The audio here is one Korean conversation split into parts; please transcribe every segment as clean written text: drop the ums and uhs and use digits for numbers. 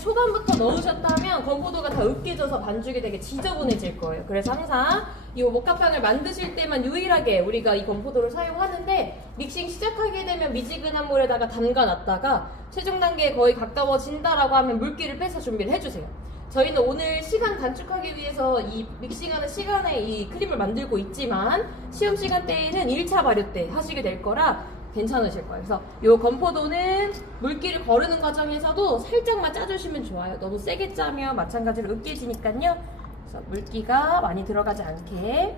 초반부터 넣으셨다면 건포도가 다 으깨져서 반죽이 되게 지저분해질 거예요. 그래서 항상 이 모카빵을 만드실 때만 유일하게 우리가 이 건포도를 사용하는데, 믹싱 시작하게 되면 미지근한 물에다가 담가놨다가 최종 단계에 거의 가까워진다라고 하면 물기를 빼서 준비를 해주세요. 저희는 오늘 시간 단축하기 위해서 이 믹싱하는 시간에 이 크림을 만들고 있지만 시험 시간 때에는 1차 발효 때 하시게 될 거라 괜찮으실 거예요. 그래서 이 건포도는 물기를 거르는 과정에서도 살짝만 짜주시면 좋아요. 너무 세게 짜면 마찬가지로 으깨지니까요. 그래서 물기가 많이 들어가지 않게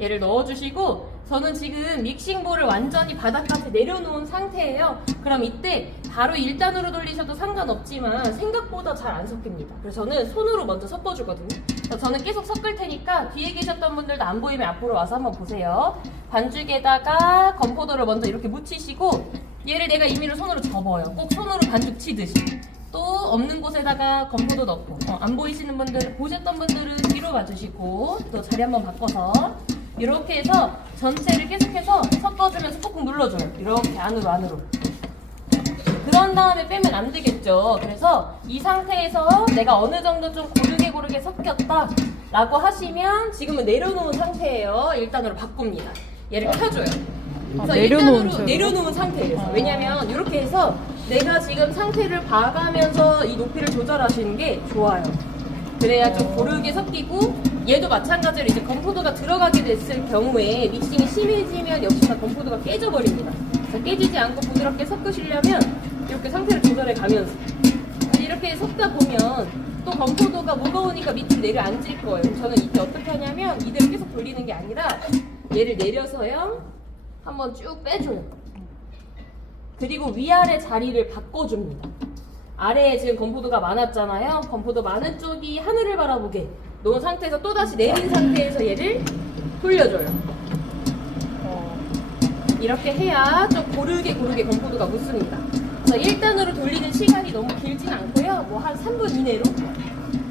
얘를 넣어주시고, 저는 지금 믹싱볼을 완전히 바닥까지 내려놓은 상태예요. 그럼 이때 바로 1단으로 돌리셔도 상관없지만 생각보다 잘 안 섞입니다. 그래서 저는 손으로 먼저 섞어주거든요. 그래서 저는 계속 섞을 테니까 뒤에 계셨던 분들도 안 보이면 앞으로 와서 한번 보세요. 반죽에다가 건포도를 먼저 이렇게 묻히시고, 얘를 내가 임의로 손으로 접어요. 꼭 손으로 반죽 치듯이. 또 없는 곳에다가 건포도 넣고, 안 보이시는 분들, 보셨던 분들은 뒤로 봐주시고, 또 자리 한번 바꿔서 이렇게 해서 전체를 계속해서 섞어주면서 꾹꾹 눌러줘요. 이렇게 안으로. 그런 다음에 빼면 안 되겠죠. 그래서 이 상태에서 내가 어느 정도 좀 고르게 섞였다 라고 하시면 지금은 내려놓은 상태예요. 1단으로 바꿉니다. 얘를 켜줘요. 그래서 내려놓은 상태예요. 왜냐면 이렇게 해서 내가 지금 상태를 봐가면서 이 높이를 조절하시는 게 좋아요. 그래야 좀 고르게 섞이고, 얘도 마찬가지로 이제 건포도가 들어가게 됐을 경우에 믹싱이 심해지면 역시나 건포도가 깨져버립니다. 그래서 깨지지 않고 부드럽게 섞으시려면 이렇게 상태를 조절해 가면서 이렇게 섞다 보면 또 건포도가 무거우니까 밑으로 내려앉을 거예요. 저는 이때 어떻게 하냐면 이대로 계속 돌리는 게 아니라 얘를 내려서요 한번 쭉 빼줘요. 그리고 위아래 자리를 바꿔줍니다. 아래에 지금 건포도가 많았잖아요. 건포도 많은 쪽이 하늘을 바라보게 놓은 상태에서 또다시 내린 상태에서 얘를 돌려줘요. 이렇게 해야 좀 고르게 건포도가 묻습니다. 그래서 1단으로 돌리는 시간이 너무 길진 않고요. 뭐 한 3분 이내로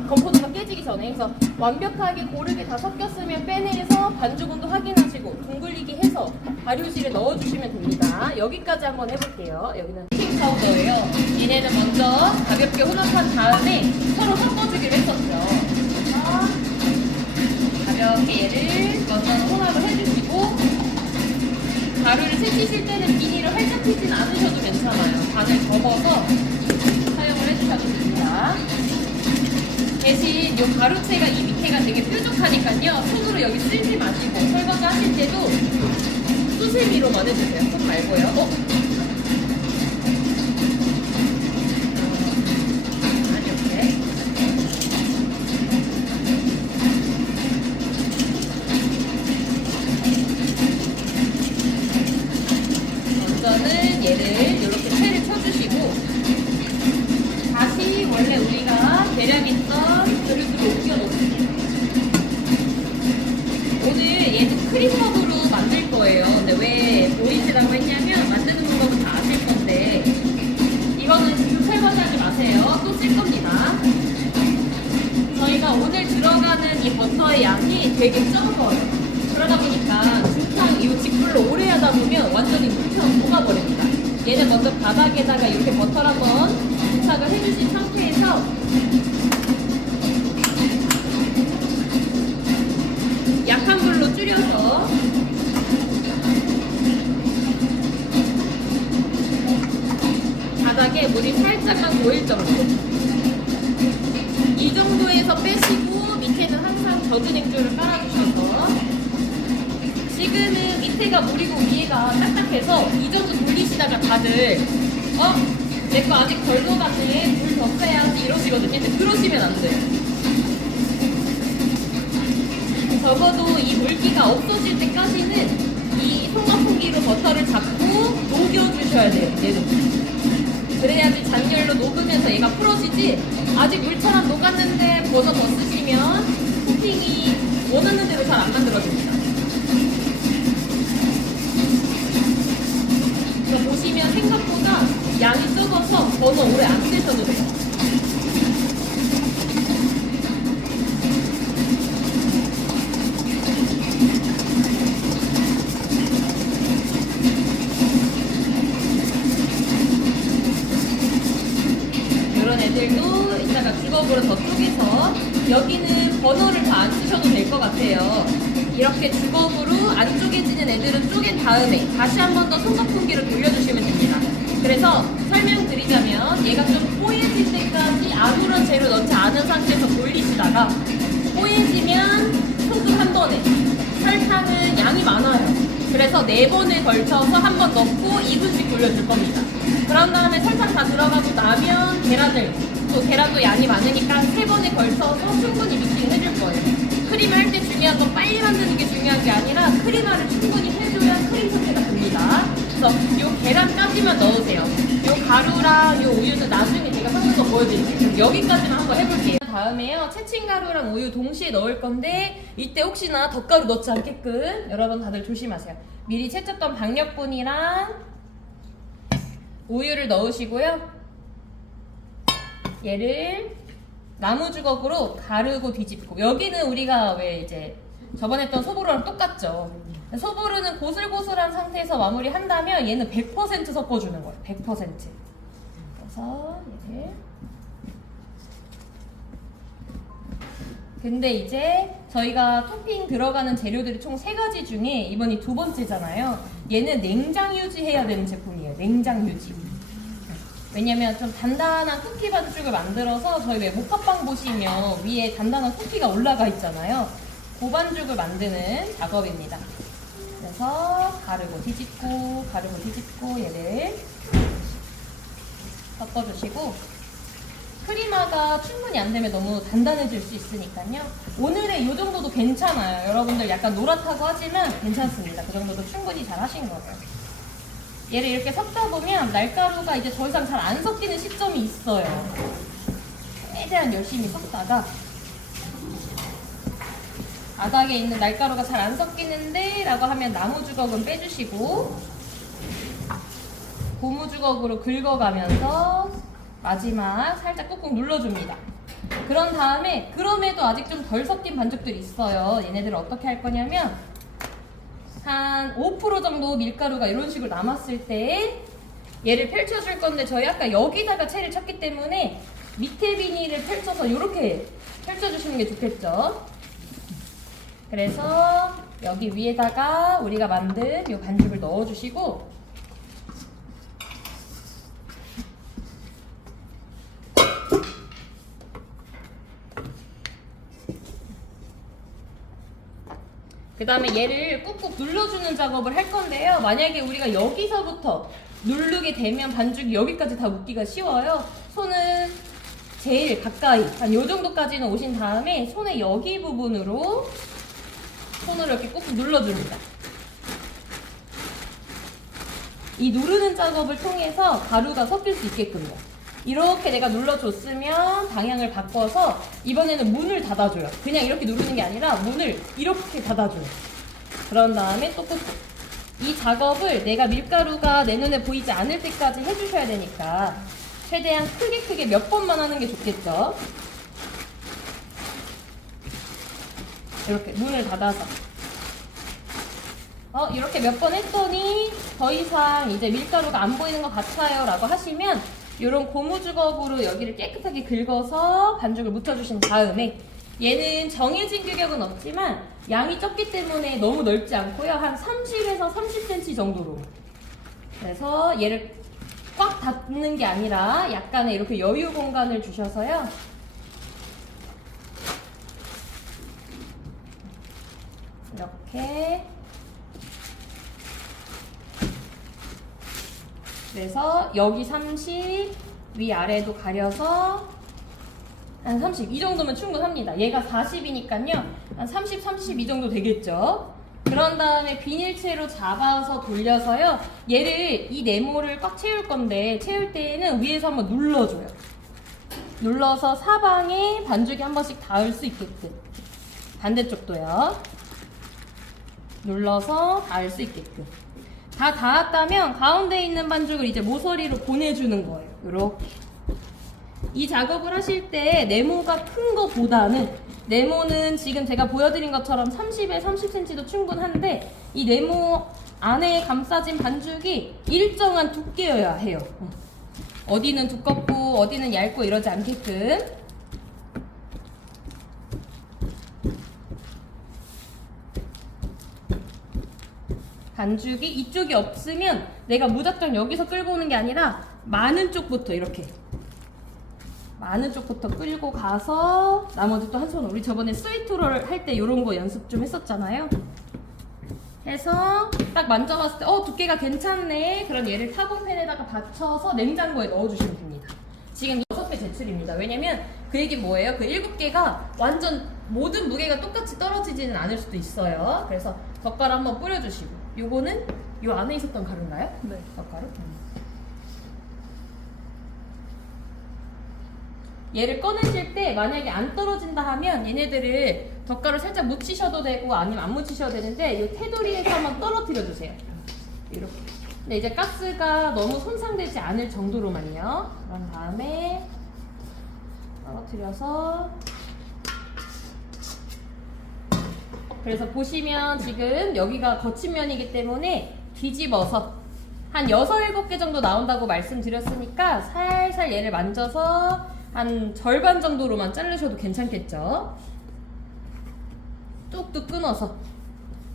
건포도가 깨지기 전에. 그래서 완벽하게 고르게 다 섞였으면 빼내서 반죽온도 확인하시고 둥글리게 해서 발효실에 넣어주시면 됩니다. 여기까지 한번 해볼게요. 여기는 베이킹 파우더예요. 얘네는 먼저 가볍게 혼합한 다음에 서로 섞어주기로 했었죠. 가볍게 얘를 먼저 혼합을 해주시고, 가루를 세치실 때는 비닐을 활짝 피진 않으셔도 괜찮아요. 반을 접어서 사용을 해주셔도 됩니다. 대신 이 가루채가 이 밑에가 되게 뾰족하니까요. 손으로 여기 쓸지 마시고 설거지 하실 때도 수세미로만 해주세요. 손 말고요. 이렇게. 먼저는 얘를 이렇게 채를 쳐주시고, 다시 원래 우리가 대략 있던 그릇으로 옮겨놓을게요. 오늘 얘는 크림버블로 만들 거예요. 근데 왜 보이시라고 했냐면 만드는 방법은 다 아실 건데 이거는 지금 설거지하지 마세요. 또 쓸 겁니다. 저희가 오늘 들어가는 이 버터의 양이 되게 적어요. 그러다 보니까 중탕 이 직불로 오래 하다 보면 완전히 물처럼 녹아버립니다. 얘는 먼저 바닥에다가 이렇게 버터를 한번 부착을 해주신 상태에서 약한 불로 줄여서 바닥에 물이 살짝만 고일 정도, 이 정도에서 빼시고 밑에는 항상 젖은 행주를 깔아주셔서, 지금은 밑에가 물이고 위에가 딱딱해서 이 정도 돌리시다가 다들 내 거 아직 덜 녹았네, 물 더 빼야지 이러시거든요. 근데 그러시면 안 돼요. 적어도 이 물기가 없어질 때까지는 이 손가포기로 버터를 잡고 녹여주셔야 돼요. 얘도. 그래야지 잔열로 녹으면서 얘가 풀어지지, 아직 물처럼 녹았는데 버터 더 쓰시면 토핑이 원하는 대로 잘 안 만들어집니다. 그래서 보시면 생각보다 양이 적어서 버터 오래 안 쓰셔도 돼요. 애들도 이따가 주걱으로 더 쪼개서 여기는 버너를 더 안 쓰셔도 될 것 같아요. 이렇게 주걱으로 안 쪼개지는 애들은 쪼갠 다음에 다시 한 번 더 손거품기로 돌려주시면 됩니다. 그래서 설명드리자면 얘가 좀 뽀얘질 때까지 아무런 재료 넣지 않은 상태에서 돌리시다가 뽀얘지면 소금 한 번에, 설탕은 양이 많아요. 그래서 4번에 걸쳐서 한 번 넣고 2분씩 돌려줄 겁니다. 그런 다음에 설탕 다 들어가고 나면 또 계란도 양이 많으니까 3번에 걸쳐서 충분히 믹싱 해줄 거예요. 크림 할 때 중요한 건 빨리 만드는 게 중요한 게 아니라 크림화를 충분히 해줘야 크림 상태가 됩니다. 그래서 요 계란까지만 넣으세요. 요 가루랑 요 우유는 나중에 제가 섞는 거 보여드릴게요. 여기까지만 한번 해볼게요. 다음에요, 채친 가루랑 우유 동시에 넣을 건데 이때 혹시나 덧가루 넣지 않게끔 여러분 다들 조심하세요. 미리 채쳤던 박력분이랑 우유를 넣으시고요. 얘를 나무 주걱으로 가르고 뒤집고, 여기는 우리가 왜 이제 저번에 했던 소보루랑 똑같죠. 소보루는 고슬고슬한 상태에서 마무리 한다면 얘는 100% 섞어주는 거예요. 100%. 그래서 얘를. 근데 이제 저희가 토핑 들어가는 재료들이 총 3가지 중에 이번이 2번째잖아요. 얘는 냉장 유지해야 되는 제품이에요. 냉장 유지. 왜냐면 좀 단단한 쿠키 반죽을 만들어서 저희 왜 모카빵 보시면 위에 단단한 쿠키가 올라가 있잖아요. 그 반죽을 만드는 작업입니다. 그래서 가르고 뒤집고 얘를 섞어주시고, 크림화가 충분히 안 되면 너무 단단해질 수 있으니까요. 오늘의 이 정도도 괜찮아요. 여러분들 약간 노랗다고 하지만 괜찮습니다. 그 정도도 충분히 잘 하신 거예요. 얘를 이렇게 섞다 보면 날가루가 이제 더 이상 잘 안 섞이는 시점이 있어요. 최대한 열심히 섞다가 바닥에 있는 날가루가 잘 안 섞이는데 라고 하면 나무 주걱은 빼주시고 고무 주걱으로 긁어가면서 마지막 살짝 꾹꾹 눌러줍니다. 그런 다음에 그럼에도 아직 좀 덜 섞인 반죽들이 있어요. 얘네들을 어떻게 할 거냐면 한 5% 정도 밀가루가 이런 식으로 남았을 때 얘를 펼쳐줄 건데, 저희 아까 여기다가 채를 쳤기 때문에 밑에 비닐을 펼쳐서 이렇게 펼쳐주시는 게 좋겠죠. 그래서 여기 위에다가 우리가 만든 이 반죽을 넣어주시고, 그 다음에 얘를 꾹꾹 눌러주는 작업을 할 건데요. 만약에 우리가 여기서부터 누르게 되면 반죽이 여기까지 다 묶기가 쉬워요. 손은 제일 가까이 한 요 정도까지는 오신 다음에 손의 여기 부분으로 손으로 이렇게 꾹꾹 눌러줍니다. 이 누르는 작업을 통해서 가루가 섞일 수 있게끔요. 이렇게 내가 눌러줬으면 방향을 바꿔서 이번에는 문을 닫아줘요. 그냥 이렇게 누르는 게 아니라 문을 이렇게 닫아줘요. 그런 다음에 또 꾹꾹. 이 작업을 내가 밀가루가 내 눈에 보이지 않을 때까지 해주셔야 되니까 최대한 크게 몇 번만 하는 게 좋겠죠. 이렇게 문을 닫아서 이렇게 몇 번 했더니 더 이상 이제 밀가루가 안 보이는 것 같아요 라고 하시면 이런 고무주걱으로 여기를 깨끗하게 긁어서 반죽을 묻혀주신 다음에, 얘는 정해진 규격은 없지만 양이 적기 때문에 너무 넓지 않고요. 한 30에서 30cm 정도로. 그래서 얘를 꽉 닫는 게 아니라 약간의 이렇게 여유 공간을 주셔서요. 이렇게. 그래서 여기 30, 위아래도 가려서 한 30, 이 정도면 충분합니다. 얘가 40이니까요. 한 30, 32 정도 되겠죠. 그런 다음에 비닐채로 잡아서 돌려서요. 얘를, 이 네모를 꽉 채울 건데, 채울 때에는 위에서 한번 눌러줘요. 눌러서 사방에 반죽이 한 번씩 닿을 수 있게끔. 반대쪽도요. 눌러서 닿을 수 있게끔. 다 닿았다면 가운데 있는 반죽을 이제 모서리로 보내주는 거예요. 이렇게. 이 작업을 하실 때 네모가 큰 거보다는, 네모는 지금 제가 보여드린 것처럼 30에 30cm도 충분한데 이 네모 안에 감싸진 반죽이 일정한 두께여야 해요. 어디는 두껍고 어디는 얇고 이러지 않게끔. 반죽이 이쪽이 없으면 내가 무작정 여기서 끌고 오는 게 아니라 많은 쪽부터 이렇게 많은 쪽부터 끌고 가서 나머지 또 한 손, 우리 저번에 스위트롤 할 때 이런 거 연습 좀 했었잖아요. 해서 딱 만져봤을 때 두께가 괜찮네. 그럼 얘를 타공팬에다가 받쳐서 냉장고에 넣어주시면 됩니다. 지금 6배 제출입니다. 왜냐면 그 얘기 뭐예요? 그 7개가 완전 모든 무게가 똑같이 떨어지지는 않을 수도 있어요. 그래서 덧가루 한번 뿌려주시고, 요거는 요 안에 있었던 가루인가요? 네. 덧가루? 얘를 꺼내실 때 만약에 안 떨어진다 하면 얘네들을 덧가루 살짝 묻히셔도 되고 아니면 안 묻히셔도 되는데 이 테두리에서 한번 떨어뜨려 주세요. 이렇게. 근데 이제 가스가 너무 손상되지 않을 정도로만요. 그런 다음에 떨어뜨려서, 그래서 보시면 지금 여기가 거친 면이기 때문에 뒤집어서 한 6, 7개 정도 나온다고 말씀드렸으니까 살살 얘를 만져서 한 절반 정도로만 자르셔도 괜찮겠죠. 뚝뚝 끊어서.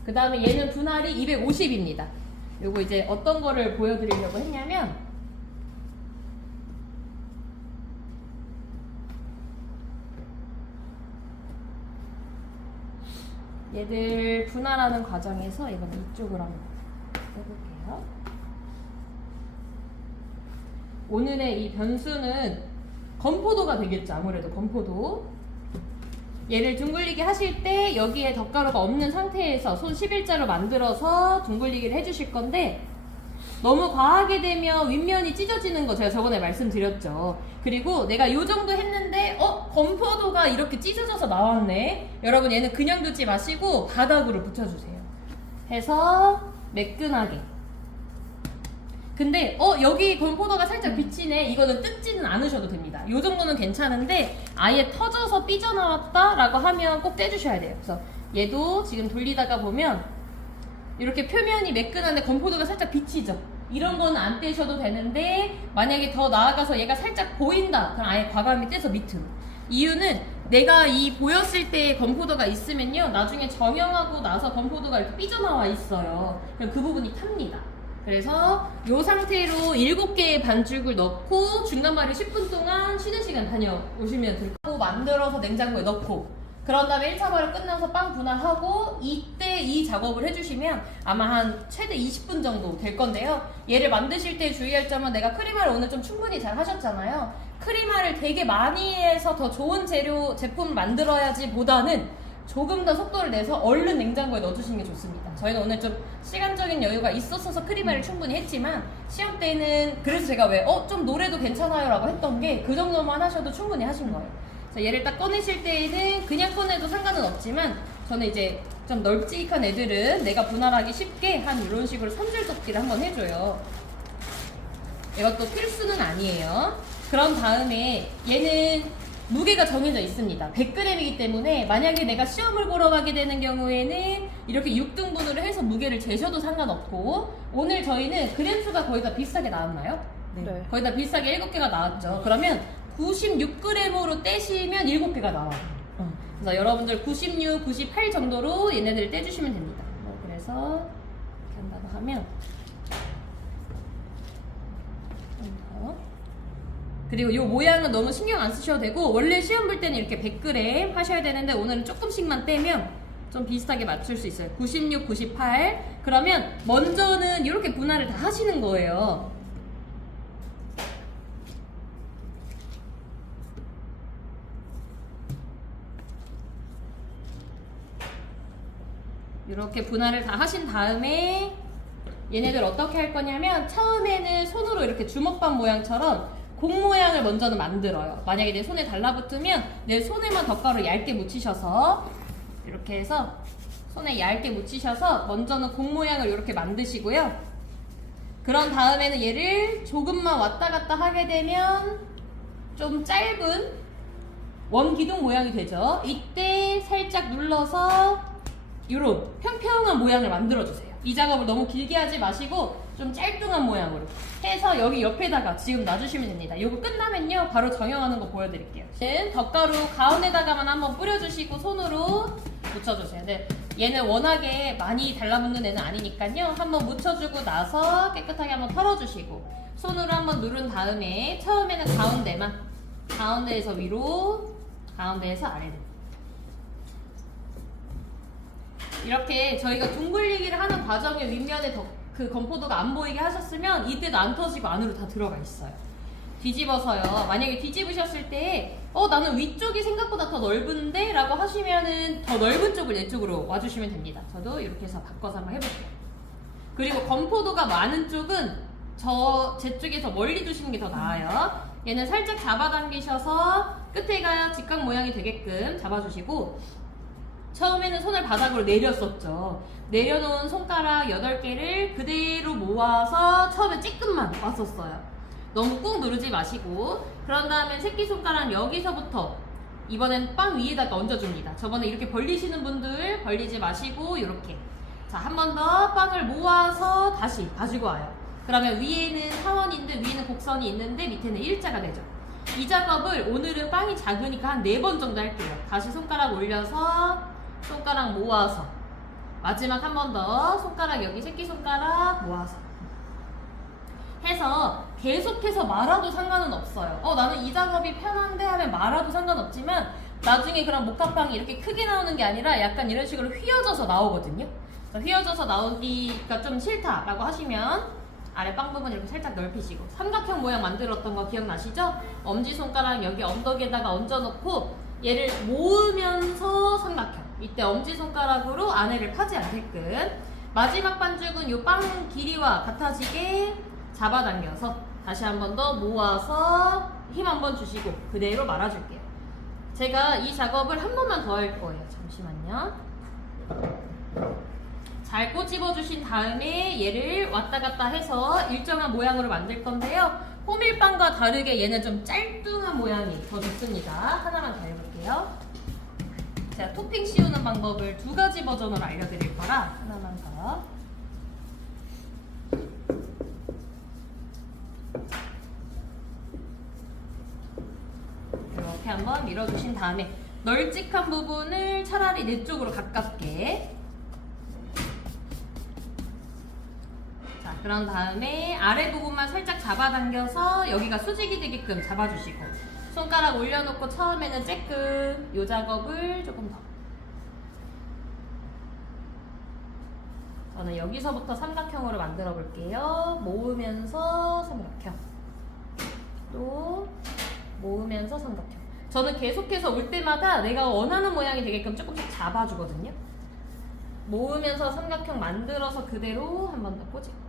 그 다음에 얘는 분할이 250입니다. 요거 이제 어떤 거를 보여드리려고 했냐면, 얘들 분할하는 과정에서 이거는 이쪽으로 한번 해볼게요. 오늘의 이 변수는 건포도가 되겠죠. 아무래도 건포도. 얘를 둥글리게 하실 때 여기에 덧가루가 없는 상태에서 손 11자로 만들어서 둥글리기를 해주실 건데, 너무 과하게 되면 윗면이 찢어지는 거 제가 저번에 말씀드렸죠. 그리고 내가 요 정도 했는데 건포도가 이렇게 찢어져서 나왔네. 여러분 얘는 그냥 두지 마시고 바닥으로 붙여주세요. 해서 매끈하게. 근데 여기 건포도가 살짝 비치네. 이거는 뜯지는 않으셔도 됩니다. 요 정도는 괜찮은데 아예 터져서 삐져나왔다 라고 하면 꼭 떼주셔야 돼요. 그래서 얘도 지금 돌리다가 보면 이렇게 표면이 매끈한데 건포도가 살짝 비치죠. 이런 거는 안 떼셔도 되는데, 만약에 더 나아가서 얘가 살짝 보인다, 그럼 아예 과감히 떼서 밑으로. 이유는 내가 이 보였을 때 건포도가 있으면요, 나중에 점영하고 나서 건포도가 이렇게 삐져나와 있어요. 그럼 그 부분이 탑니다. 그래서 이 상태로 7개의 반죽을 넣고 중간말이 10분 동안 쉬는 시간 다녀오시면 될 거고, 만들어서 냉장고에 넣고, 그런 다음에 1차 발효 끝나서 빵 분할하고 이때 이 작업을 해주시면 아마 한 최대 20분 정도 될 건데요. 얘를 만드실 때 주의할 점은, 내가 크리마를 오늘 좀 충분히 잘 하셨잖아요. 크리마를 되게 많이 해서 더 좋은 제품을 만들어야지 보다는 조금 더 속도를 내서 얼른 냉장고에 넣어주시는 게 좋습니다. 저희는 오늘 좀 시간적인 여유가 있었어서 크리마를 충분히 했지만, 시험 때는 그래서 제가 왜 좀 노래도 괜찮아요 라고 했던 게 그 정도만 하셔도 충분히 하신 거예요. 얘를 딱 꺼내실 때에는 그냥 꺼내도 상관은 없지만, 저는 이제 좀 널찍한 애들은 내가 분할하기 쉽게 한 이런 식으로 손질 돕기를 한번 해줘요. 이것도 필수는 아니에요. 그런 다음에 얘는 무게가 정해져 있습니다. 100g이기 때문에 만약에 내가 시험을 보러 가게 되는 경우에는 이렇게 6등분으로 해서 무게를 재셔도 상관없고, 오늘 저희는 그램수가 거의 다 비슷하게 나왔나요? 네. 거의 다 비슷하게 7개가 나왔죠. 그러면 96g으로 떼시면 7개가 나와요. 그래서 여러분들 96, 98 정도로 얘네들을 떼주시면 됩니다. 그래서 이렇게 한다고 하면, 그리고 이 모양은 너무 신경 안 쓰셔도 되고, 원래 시험 볼 때는 이렇게 100g 하셔야 되는데 오늘은 조금씩만 떼면 좀 비슷하게 맞출 수 있어요. 96, 98. 그러면 먼저는 이렇게 분할을 다 하시는 거예요. 이렇게 분할을 다 하신 다음에 얘네들 어떻게 할 거냐면, 처음에는 손으로 이렇게 주먹밥 모양처럼 공 모양을 먼저는 만들어요. 만약에 내 손에 달라붙으면 내 손에만 덧가루 얇게 묻히셔서, 이렇게 해서 손에 얇게 묻히셔서 먼저는 공 모양을 이렇게 만드시고요. 그런 다음에는 얘를 조금만 왔다 갔다 하게 되면 좀 짧은 원기둥 모양이 되죠. 이때 살짝 눌러서 이런 평평한 모양을 만들어주세요. 이 작업을 너무 길게 하지 마시고 좀 짤뚱한 모양으로 해서 여기 옆에다가 지금 놔주시면 됩니다. 이거 끝나면요 바로 정형하는 거 보여드릴게요. 덧가루 가운데다가만 한번 뿌려주시고 손으로 묻혀주세요. 네, 얘는 워낙에 많이 달라붙는 애는 아니니까요. 한번 묻혀주고 나서 깨끗하게 한번 털어주시고 손으로 한번 누른 다음에 처음에는 가운데만, 가운데에서 위로, 가운데에서 아래로 이렇게 저희가 둥글리기를 하는 과정에 윗면에 그 건포도가 안 보이게 하셨으면 이때도 안 터지고 안으로 다 들어가 있어요. 뒤집어서요. 만약에 뒤집으셨을 때 나는 위쪽이 생각보다 더 넓은데? 라고 하시면은 더 넓은 쪽을 내 쪽으로 와주시면 됩니다. 저도 이렇게 해서 바꿔서 한번 해볼게요. 그리고 건포도가 많은 쪽은 제 쪽에서 멀리 두시는 게 더 나아요. 얘는 살짝 잡아당기셔서 끝에가 직각 모양이 되게끔 잡아주시고 처음에는 손을 바닥으로 내렸었죠. 내려놓은 손가락 8개를 그대로 모아서 처음에 찌끔만 왔었어요. 너무 꾹 누르지 마시고 그런 다음에 새끼손가락 여기서부터 이번엔 빵 위에다가 얹어줍니다. 저번에 이렇게 벌리시는 분들 벌리지 마시고 이렇게 자, 한 번 더 빵을 모아서 다시 가지고 와요. 그러면 위에는 사원인데 위에는 곡선이 있는데 밑에는 일자가 되죠. 이 작업을 오늘은 빵이 작으니까 한 4번 정도 할게요. 다시 손가락 올려서 손가락 모아서 마지막 한 번 더 손가락 여기 새끼손가락 모아서 해서 계속해서 말아도 상관은 없어요. 나는 이 작업이 편한데 하면 말아도 상관없지만 나중에 그런 목합빵이 이렇게 크게 나오는 게 아니라 약간 이런 식으로 휘어져서 나오거든요. 휘어져서 나오기가 좀 싫다라고 하시면 아래 빵 부분 이렇게 살짝 넓히시고 삼각형 모양 만들었던 거 기억나시죠? 엄지손가락 여기 언덕에다가 얹어놓고 얘를 모으면서 삼각형 이때 엄지손가락으로 안에를 파지 않게끔 마지막 반죽은 이 빵 길이와 같아지게 잡아당겨서 다시 한 번 더 모아서 힘 한 번 주시고 그대로 말아줄게요. 제가 이 작업을 한 번만 더 할 거예요. 잠시만요. 잘 꼬집어 주신 다음에 얘를 왔다 갔다 해서 일정한 모양으로 만들 건데요. 호밀빵과 다르게 얘는 좀 짤뚱한 모양이 더 좋습니다. 하나만 더 해볼게요. 제가 토핑 씌우는 방법을 2가지 버전으로 알려드릴 거라 하나만 더. 이렇게 한번 밀어주신 다음에 널찍한 부분을 차라리 내 쪽으로 가깝게 자 그런 다음에 아래 부분만 살짝 잡아당겨서 여기가 수직이 되게끔 잡아주시고 손가락 올려놓고 처음에는 쬐끔 이 작업을 조금 더 저는 여기서부터 삼각형으로 만들어 볼게요. 모으면서 삼각형 또 모으면서 삼각형 저는 계속해서 올 때마다 내가 원하는 모양이 되게끔 조금씩 잡아주거든요. 모으면서 삼각형 만들어서 그대로 한 번 더 꼬집고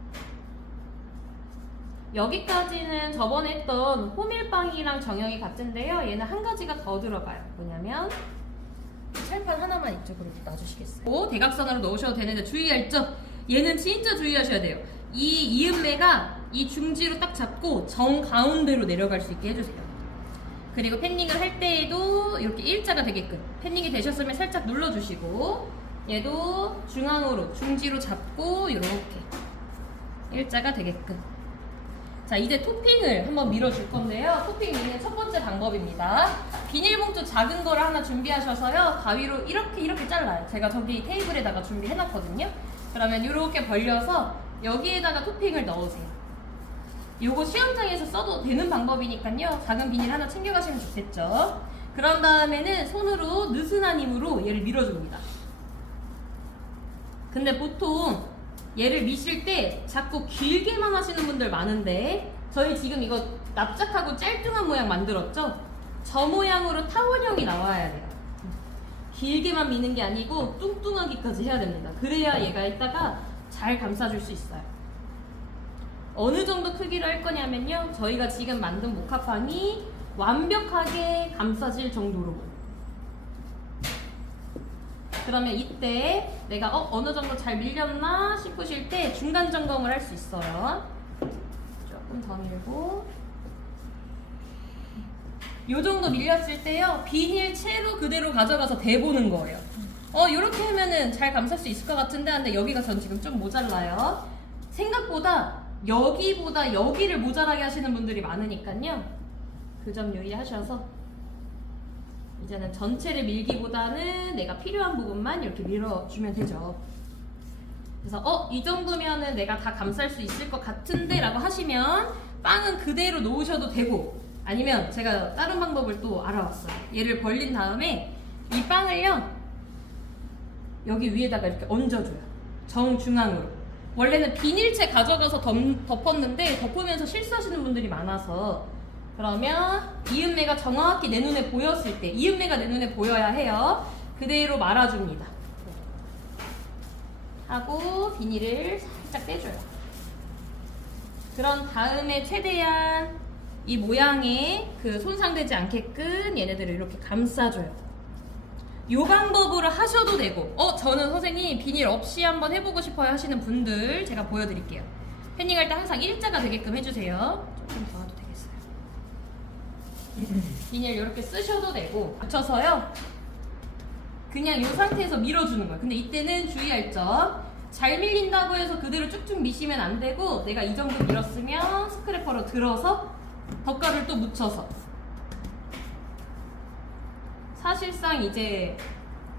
여기까지는 저번에 했던 호밀빵이랑 정형이 같은데요. 얘는 한 가지가 더 들어가요. 뭐냐면 철판 하나만 이쪽으로 놔주시겠어요? 대각선으로 넣으셔도 되는데 주의할 점 얘는 진짜 주의하셔야 돼요. 이 이음매가 이 중지로 딱 잡고 정 가운데로 내려갈 수 있게 해주세요. 그리고 팬닝을 할 때에도 이렇게 일자가 되게끔 팬닝이 되셨으면 살짝 눌러주시고 얘도 중앙으로 중지로 잡고 이렇게 일자가 되게끔 자 이제 토핑을 한번 밀어줄 건데요. 토핑 미는 첫 번째 방법입니다. 비닐봉투 작은 거를 하나 준비하셔서요. 가위로 이렇게 잘라요. 제가 저기 테이블에다가 준비해놨거든요. 그러면 이렇게 벌려서 여기에다가 토핑을 넣으세요. 요거 시험장에서 써도 되는 방법이니까요. 작은 비닐 하나 챙겨가시면 좋겠죠. 그런 다음에는 손으로 느슨한 힘으로 얘를 밀어줍니다. 근데 보통 얘를 미실 때 자꾸 길게만 하시는 분들 많은데 저희 지금 이거 납작하고 짤뚱한 모양 만들었죠? 저 모양으로 타원형이 나와야 돼요. 길게만 미는 게 아니고 뚱뚱하기까지 해야 됩니다. 그래야 얘가 이따가 잘 감싸줄 수 있어요. 어느 정도 크기로 할 거냐면요. 저희가 지금 만든 모카빵이 완벽하게 감싸질 정도로. 그러면 이때 내가 어느 정도 잘 밀렸나 싶으실 때 중간 점검을 할 수 있어요. 조금 더 밀고 요 정도 밀렸을 때요. 비닐 채로 그대로 가져가서 대보는 거예요. 이렇게 하면은 잘 감쌀 수 있을 것 같은데 근데 여기가 전 지금 좀 모자라요. 생각보다 여기보다 여기를 모자라게 하시는 분들이 많으니까요. 그 점 유의하셔서 이제는 전체를 밀기보다는 내가 필요한 부분만 이렇게 밀어주면 되죠. 그래서 이 정도면은 내가 다 감쌀 수 있을 것 같은데 라고 하시면 빵은 그대로 놓으셔도 되고, 아니면 제가 다른 방법을 또 알아왔어요. 얘를 벌린 다음에 이 빵을요 여기 위에다가 이렇게 얹어줘요. 정중앙으로. 원래는 비닐채 가져가서 덮었는데 덮으면서 실수하시는 분들이 많아서, 그러면 이음매가 정확히 내 눈에 보였을 때, 이음매가 내 눈에 보여야 해요. 그대로 말아줍니다. 하고 비닐을 살짝 떼줘요. 그런 다음에 최대한 이 모양에 그 손상되지 않게끔 얘네들을 이렇게 감싸줘요. 이 방법으로 하셔도 되고, 저는 선생님 비닐 없이 한번 해보고 싶어요 하시는 분들 제가 보여드릴게요. 패닝할 때 항상 일자가 되게끔 해주세요. 조금 더 해도 되겠어요. 비닐 이렇게 쓰셔도 되고, 붙여서요 그냥 이 상태에서 밀어주는 거예요. 근데 이때는 주의할 점, 잘 밀린다고 해서 그대로 쭉쭉 미시면 안 되고, 내가 이 정도 밀었으면 스크래퍼로 들어서 덧가루를 또 묻혀서. 사실상 이제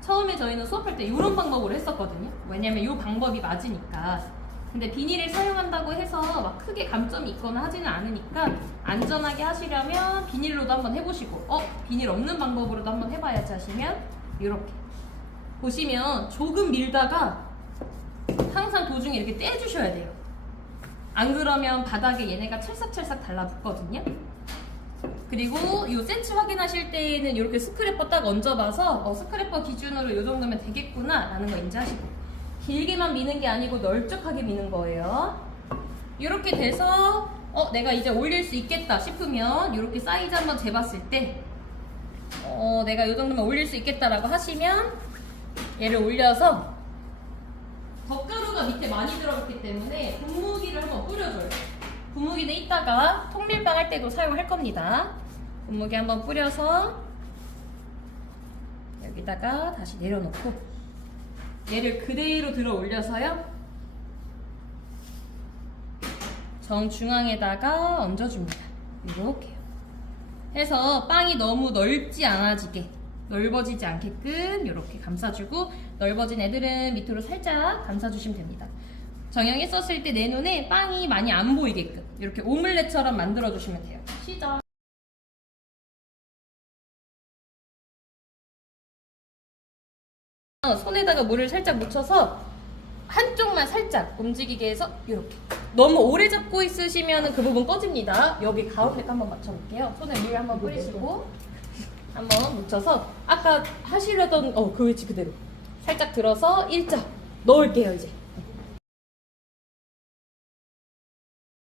처음에 저희는 수업할 때 이런 방법으로 했었거든요. 왜냐면 이 방법이 맞으니까. 근데 비닐을 사용한다고 해서 막 크게 감점이 있거나 하지는 않으니까 안전하게 하시려면 비닐로도 한번 해보시고, 비닐 없는 방법으로도 한번 해봐야지 하시면 이렇게 보시면 조금 밀다가 항상 도중에 이렇게 떼주셔야 돼요. 안 그러면 바닥에 얘네가 찰싹찰싹 달라붙거든요. 그리고 이 센치 확인하실 때에는 이렇게 스크래퍼 딱 얹어봐서 스크래퍼 기준으로 이 정도면 되겠구나 라는 거 인지하시고, 길게만 미는 게 아니고 널쩍하게 미는 거예요. 이렇게 돼서 내가 이제 올릴 수 있겠다 싶으면 이렇게 사이즈 한번 재봤을 때 내가 이 정도면 올릴 수 있겠다라고 하시면 얘를 올려서, 덧가루가 밑에 많이 들어갔기 때문에 분무기를 한번 뿌려줘요. 분무기는 이따가 통밀빵 할 때도 사용할 겁니다. 분무기 한번 뿌려서 여기다가 다시 내려놓고 얘를 그대로 들어 올려서요 정중앙에다가 얹어줍니다. 이렇게요. 해서 빵이 너무 넓어지지 않게끔 이렇게 감싸주고, 넓어진 애들은 밑으로 살짝 감싸주시면 됩니다. 정형했었을 때 내 눈에 빵이 많이 안 보이게끔 이렇게 오믈렛처럼 만들어주시면 돼요. 시작! 손에다가 물을 살짝 묻혀서 한쪽만 살짝 움직이게 해서 이렇게. 너무 오래 잡고 있으시면 그 부분 꺼집니다. 여기 가운데 한번 맞춰볼게요. 손에 물 한번 뿌리시고 한번 묻혀서 아까 하시려던 그 위치 그대로 살짝 들어서 일자 넣을게요. 이제